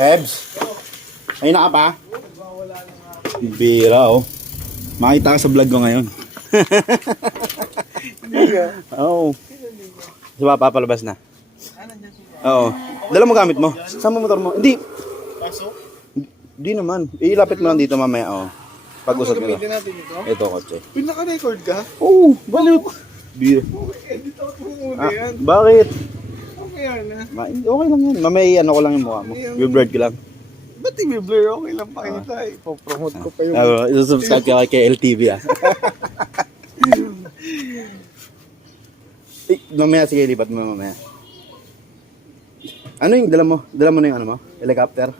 Hebs? Ayun na ka pa? Bira oh. Makita ka sa vlog ko ngayon. Hindi ka. Oo. Diba, papalabas na. Oo. Dala mo gamit mo. Saan mo motor mo? Hindi. Pasok? Hindi naman. Ilapit mo lang dito mamaya. Oo. Pag-usap nyo. Gamitin natin ito. Ito, kotse. Pinaka-record ka? Oo. Balik. Bira. Edit out mo muna yan. Bakit? Okay yan ha. Okay lang yan. Mamaya ano ko lang yung mukha mo. Blurred ko lang. Ba't i-blur? Okay lang pakita. Ipopromote ko pa yung... Isusubscribe ka kay LTV ah. Mamaya sige, lipat mo mamaya. Ano yung dala mo? Dala mo na yung ano mo? Helicopter?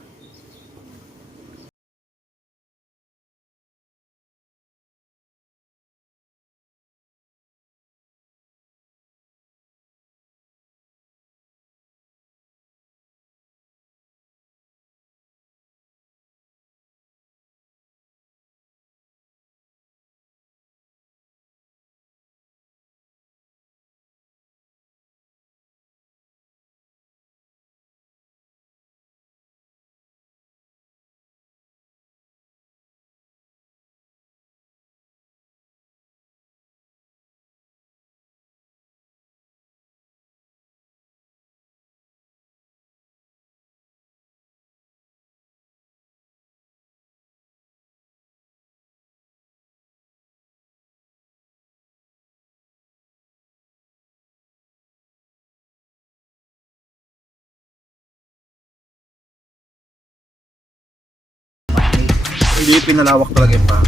Hindi pinalawak talaga yung pa.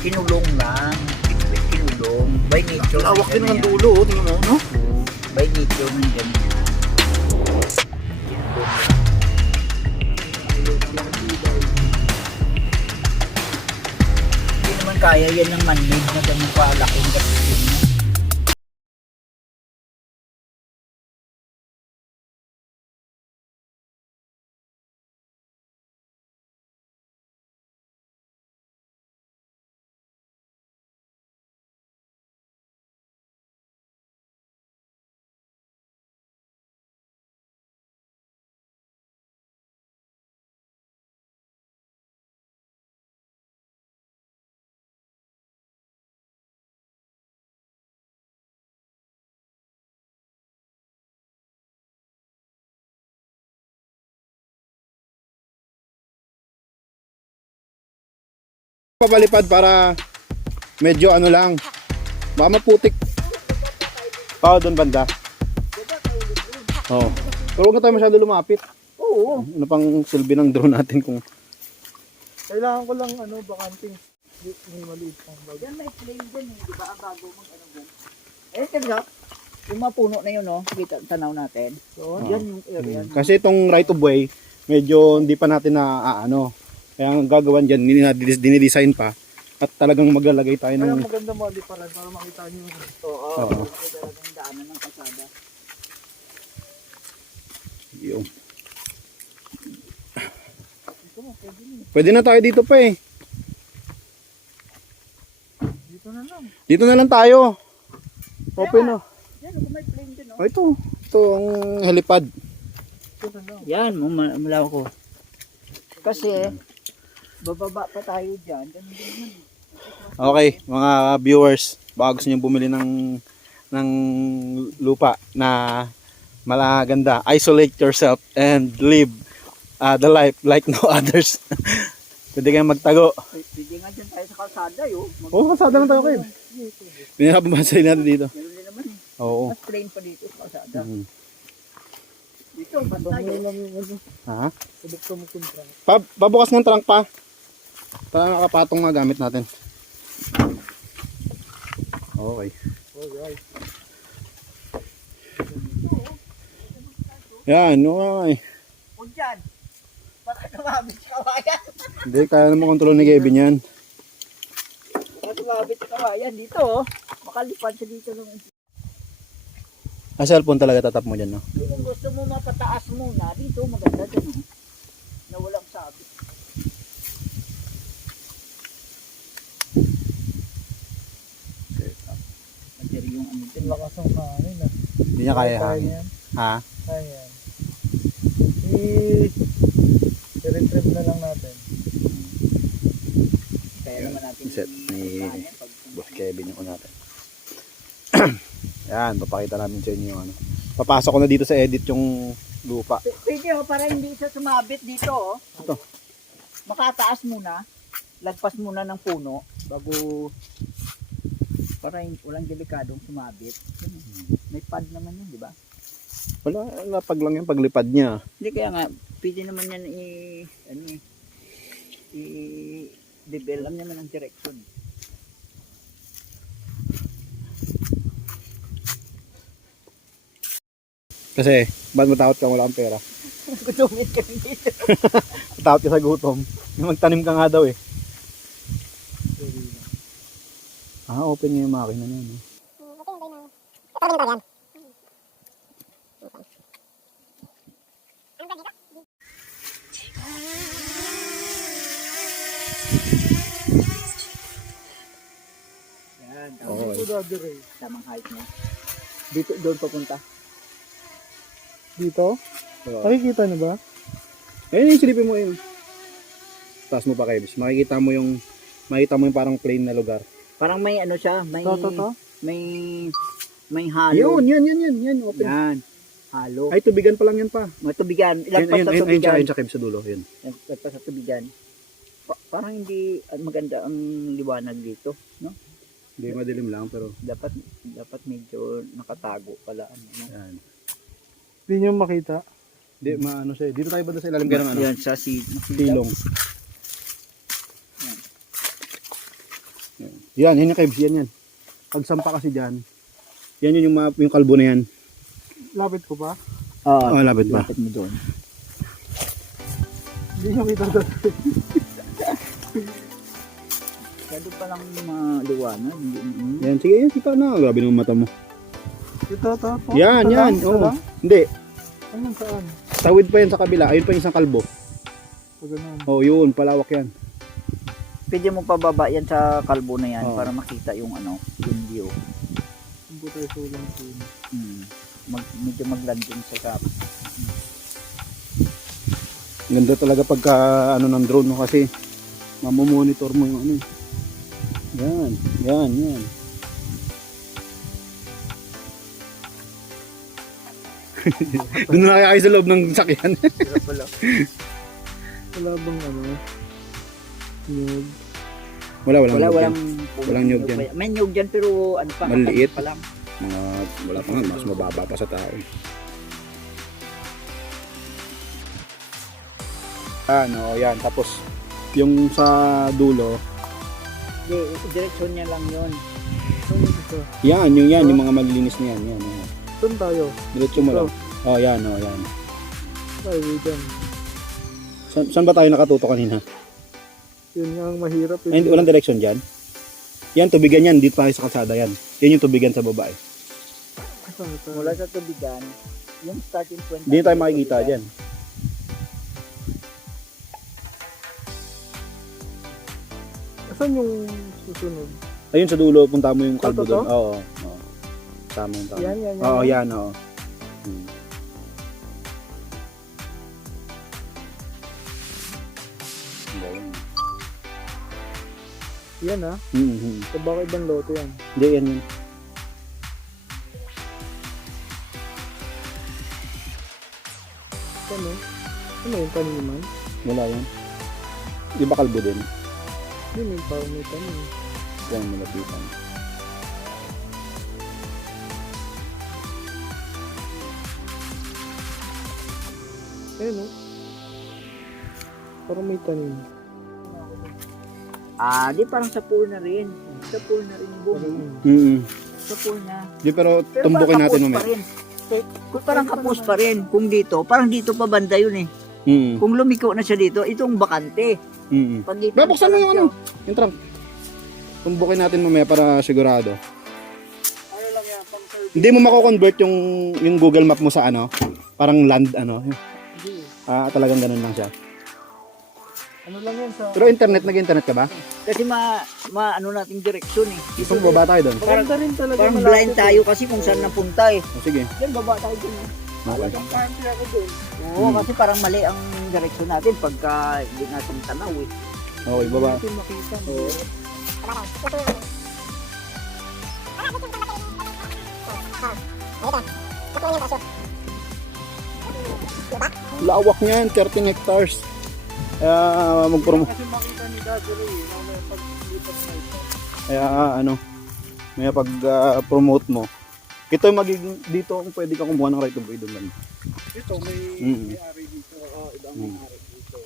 Kinulong lang. Kinulong. By nature. Lawak din ng dulo, oh, tingnan mo, no? By nature nandiyan. Hindi naman kaya yan ng man-made na ganun kalaking gasitin mo. Papalipad para medyo ano lang. Baka maputik. Doon banda. Oo. Pero huwag na tayo masyado lumapit. Oo. Ano pang silbi ng drone natin kung... Kailangan ko lang bakanting. May maliit pang bag. Yan may plane dyan eh. Di ba ang bago mong ano dyan? Eh, kasi yung mga puno na yun, no? Kita, tanaw natin. So, yan yung area. Kasi itong right of way, medyo hindi pa natin na ano. Kaya ang gagawin dyan, dinidesign pa. At talagang maglalagay tayo Kaya ng... maganda mo aliparan para makita niyo yung ito. Oo. Talagang daanan ng kalsada. Yung... Pwede na tayo dito pa eh. Dito na lang. Dito na lang tayo. Open na. Yan, kung may plane dyan, no? Oh, ito. Ito ang helipad. Dito na lang. Yan, malaw ko. Kasi, bababa pa tayo dyan. Ganun din naman. Okay, mga viewers, baka gusto nyo bumili ng lupa na malaganda, isolate yourself and live the life like no others. Pwede kayong magtago. Pwede nga dyan tayo sa kalsada, yo. Oo, kalsada lang tayo kayo. Pinapabasay natin dito. Ganun din naman eh. Oo. Mas plane pa dito sa kalsada. Mhm. Dito, basta Bahay yun. lang yung Ha? Sabik ko mo kontra. Pabukas ng trunk pa. Para nakapatong nga gamit natin. Okay. Alright. Yan, okay. Huwag dyan. Baka tumabit sa kawayan. Hindi, kaya naman kontrol ni Kevin yan. Baka tumabit sa kawayan. Dito, oh. Makalipad siya dito lang. Ah, cellphone talaga tatap mo dyan, no? Kung gusto mo mapataas muna, dito maganda dyan, oh. Na walang sabit. Madiri yung ano dyan. Lakas ng kanin ah. Hindi niya kaya hangin. yan. Ha? Kaya yan. Eh, I-retrieve na lang natin. Kaya naman natin Set ni pag Boss Kevin yung natin. Yan, papakita namin sa inyo yung ano. Papasok ko na dito sa edit yung lupa. Pwede para hindi siya sumabit dito Ito. Makataas muna. Lagpas muna ng puno bago para walang delikadong sumabit. May pad naman yun, di ba? Wala, lapag lang yung paglipad niya. Hindi kaya nga, pwede naman yan i-develop naman ang direction. Kasi, ba't matakot ka wala kang pera? Gutumit kami dito. Matakot ka sa gutom. Magtanim ka nga daw eh. Open nga yung makina niya. No? Yan, Oo. Ito Daddy Ray. tamang height niya. Dito, doon papunta. Dito? Oo. Nakikita niyo ba? Ayun yung silipin mo yun. Taas mo pa kayo. Makikita mo yung parang plain na lugar. Parang may ano siya, may To. may halo. Yan. Open. Yan. Halo. Ay, tubigan pa lang yan pa. May tubigan. Ayun, Ilagpas sa tubigan. ayun sa cave sa dulo. Yun. Ilagpas sa tubigan. Parang hindi maganda ang liwanag dito, no? Hindi madilim lang pero Dapat medyo nakatago pala ano. yan. Hindi niyo makita. Hindi maano siya. Dito tayo banda sa ilalim ka ng ano? Yan sa Silong. Yan yung caves, yan. Pagsampa kasi dyan, yan yung kalbo na yan. Lapit ko pa. Lapit ba? Lapit mo doon. Hindi niyo kita Daddy. Kaya pa lang maliwanag. Yan, sige, yan, kita na. Grabe naman mata mo. Ito. Yan. Ito Oo. lang? Hindi, Ayun saan? tawid pa yan sa kabila. Ayun pa yung isang kalbo. O ganun. Oh, yun, palawak yan. Pwede mo pababa yan sa kalbo na yan Oo. para makita yung ano, yung view. Ang butay sulang po. Medyo maglanding sa top. Ganda talaga pagka ano ng drone no, kasi mamomonitor mo yung ano. Yan. Doon na kaya kayo sa loob ng sakyan. Wala bang ano? Nyug. Walang nyug dyan. May nyug dyan pero ano pa, Maliit. pa lang. Wala pa nga, mas mababa pa sa tao. Yan. Tapos, yung sa dulo, Hindi, direksyon niya lang yun. Saan ito? yan, yung mga malilinis na yan. Saan tayo? Diretso mo lang. Yan. Tayo dyan. Saan ba tayo nakatuto kanina? Yun nga ang mahirap. Ay, walang direksyon dyan. Yan, tubigan yan. Dito tayo sa kalsada yan. Yan yung tubigan sa baba eh. Saan ito? Mula sa tubigan, yung starting point. Hindi tayo makikita dyan. Saan yung susunod? Ayun sa dulo, punta mo yung kalbo Ito? doon. Oo. Tama. Yan. Yan. Yan ah. Mm-hmm. So baka ibang loto yan. Hindi, yan. Ano? Ano yung taniman? Wala yan. Di ba kalbo din? Hindi, may parang may tanim. Yan, malapitan. Ayun oh. Parang may tanim. Di parang sa pool na rin. Sa pool na rin boom. Mm-hmm. Sa pool na. Di, pero Pero tumbukin parang natin kapos mamaya. pa rin. Parang kapos pa rin. Kung dito, parang dito pa banda yun eh. Mm-hmm. Kung lumiko na siya dito, itong bakante. Mm-hmm. Pag dito, Babuksan mo yung ano, yung trunk. Tumbukin natin mamaya para sigurado. Ano lang yan, pang service. Hindi mo mako-convert yung Google Map mo sa ano, parang land ano. Hindi. Talagang ganun lang siya. Ano lang yan sa... Pero nag-internet ka ba? Kasi ano natin direksyon eh. Gusto mo baba tayo doon? Maganda rin talaga. Parang malapit blind eh. tayo kasi kung saan napunta eh. Sige. Diyan, baba tayo dyan. Talagang panty ako doon. Oo, kasi parang mali ang direksyon natin pagka hindi natin tanaw eh. Okay, baba. Hindi natin makita. Lawak niyan, 13 hectares. Kaya magpromo. Kasi makita ni Daddy Ray, mamaya paglipat na ito. Kaya ano, may pag promote mo. Ito yung magiging dito kung pwede ka kumuha ng right of way doon. Ito, may Mm. may-ari dito. Oo, ibang may-ari dito.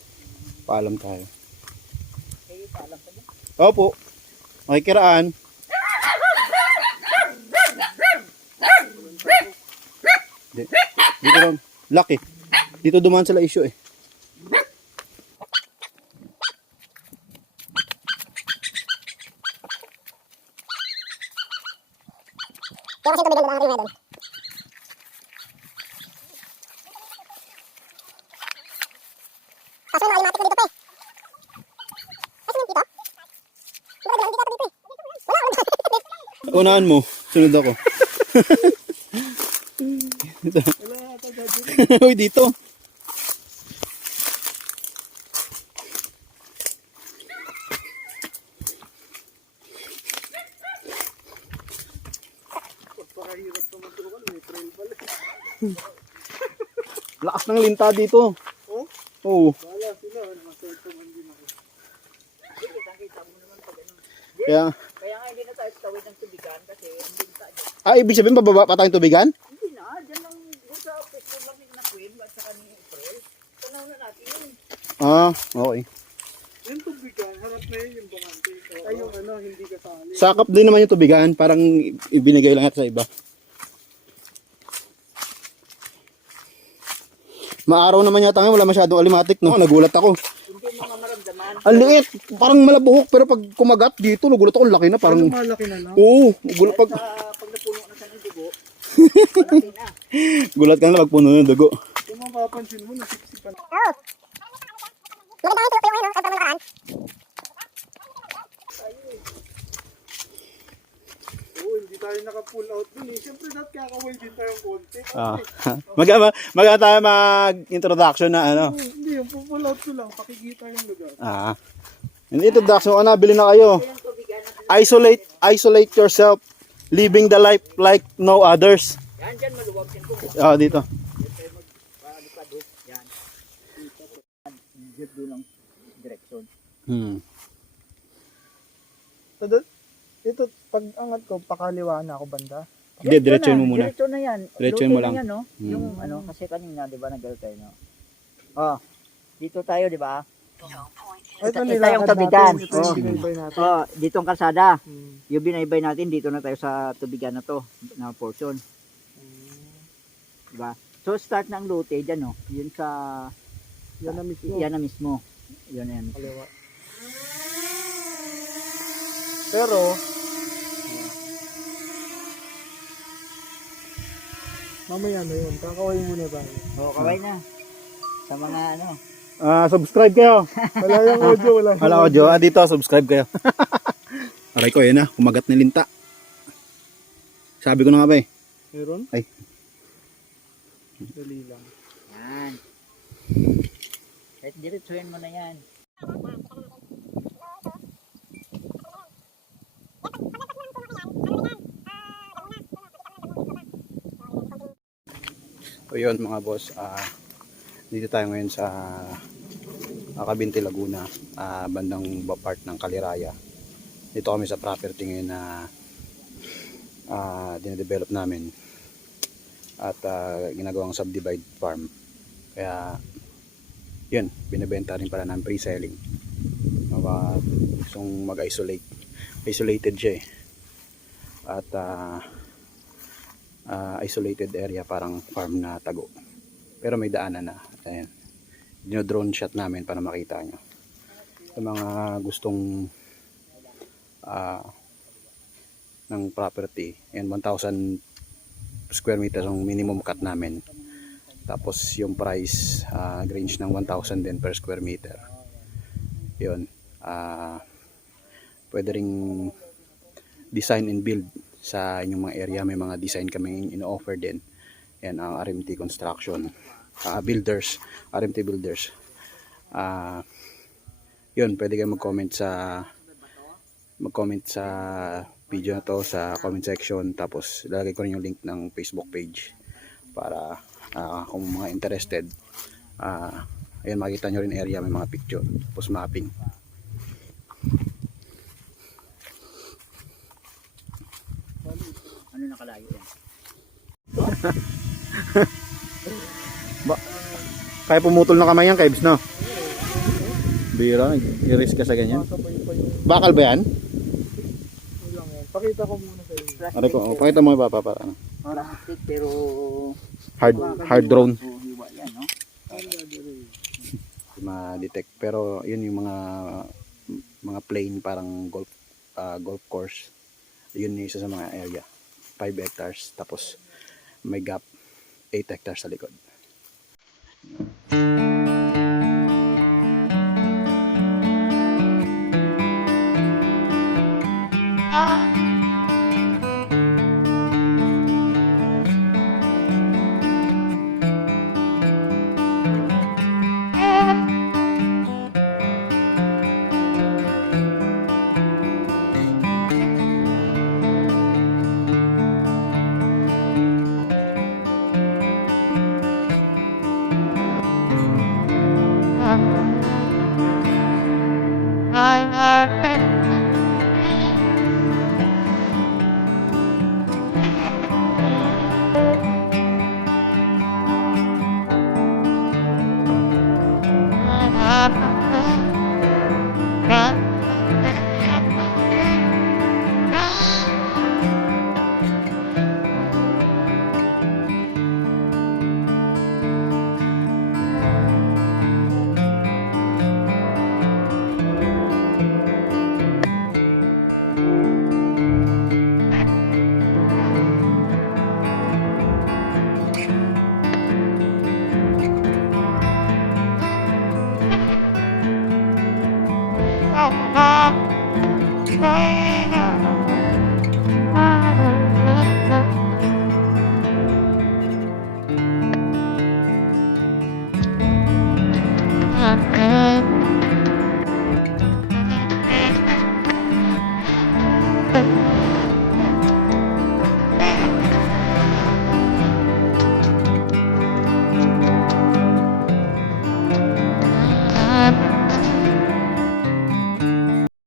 Paalam tayo. Eh, paalam pa dyan. Opo. Makikiraan. Dito lang. Laki. Dito dumaan sila issue eh. Kaya kasi tumigal na lang rin doon. Kaso may alimatik na dito pa eh. Ay, sunod dito? Bakit hindi ka dito eh? Wala. Unahan mo. Sunod ako. Wala yata Daddy Ray. Uy, dito. Pagpakahirap naman ito ka, may trail pala. Lakas ng linta dito. Oh? Oo. Wala sila, masaya man din ako. Kita mo naman pag ano. Kaya, Kaya nga hindi na tayo tawid ng tubigan kasi ang binta dyan. ibig sabihin bababa pa tayong tubigan? Hindi na, dyan lang doon sa pwesto lang ni Queen at saka ni April. Tanaw na natin yun. Okay. Yung tubigan, harap na yun yung bangante. Ay, yung ano, hindi kasali. Sakap din naman yung tubigan. Parang ibinigay lang sa iba. Maaraw naman yata ngayon. Wala masyadong alimatik, no? Nagulat ako. Hindi mo nga maramdaman. Ang liit. Parang malabuhok. Pero pag kumagat dito, nagulat ako. Ang laki na. Parang, Ano, malaki na lang? oo. Gulat, Pag napuno na siya ng dugo, malaki na. gulat ka na pag puno ng dugo. Kung mapapansin mo, nasipsipan. Oo. Maganda nga ito yung ano, sa tamang nakaraan. Oo, hindi tayo naka-pull out dun eh. Siyempre, dapat kakaway din tayong konti. Mag tayo mag-introduction na ano. Hindi, yung pull out ko lang, pakikita yung lugar. Hindi introduction. Bilhin na kayo. Kaya ang tubigan na Isolate yourself. Living the life like no others. yan, dyan maluwag yan po. Dito. Yan tayo mag-ano pa doon. Yan. Dito doon ang direksyon. Ito, pag angat ko, pakaliwa na ako banda. Hindi, diretsoin mo muna. Diretso na yan. Diretsoin mo Lutin lang. Yan, no? Yung ano, kasi kanina, di ba, nag-galo tayo, no? Oh, dito tayo, di ba? Ito yung tubigan. Ito yung binaybay natin. Oh, dito ang kalsada. Hmm. Yung binaybay natin, dito na tayo sa tubigan na to, na portion. Di ba? So, start ng lote dyan, no? Yun sa... Yan na mismo. Yan na mismo. Yun, yan. Kaliwa. Pero, mamaya na yun. Kakaway muna tayo. Oh, kaway na. Sa mga ano. Subscribe kayo. Wala yung audio, wala. Wala audio. Dito, subscribe kayo. Aray ko, yan na. Kumagat na linta. Sabi ko na nga ba eh. Meron? Ay. Dali lang. Yan. Kahit diretsuhin mo na yan. So yun mga boss, dito tayo ngayon sa Cabinte, Laguna, bandang part ng Kaliraya. Dito kami sa property ngayon na dinedevelop namin at ginagawang subdivide farm. Kaya yun, binibenta rin pala ng pre-selling. Gustong mag-isolate. Isolated siya eh. At isolated area, parang farm na tago. Pero may daanan na. Ayan. Dino-drone shot namin para makita nyo. Sa mga gustong ng property, and 1,000 square meters ang minimum cut namin. Tapos yung price range ng 1,000 din per square meter. Yun. Pwede ring design and build sa inyong mga area. May mga design kami in-offer din. Yan ang RMT Construction Builders, RMT Builders. Yun, pwede kayo mag-comment sa video na to sa comment section, tapos lalagay ko rin yung link ng Facebook page para kung mga interested, ayun, makita nyo rin area, may mga picture, tapos mapping. Ano nakalayo yan? Kaya pumutol na kamay yan, Kebs, no? Bira, i-risk ka sa ganyan. Masabay pa yung Bakal ba yan? lang yan. Pakita ko muna sa iyo. Ano ko, pakita mo ba para ano? Plastic pero Hard drone. hiwa yan, no? Ma-detect, pero yun yung mga plain, parang golf course. Yun yung isa sa mga area. 5 hectares, tapos may gap 8 hectares sa likod. Okay.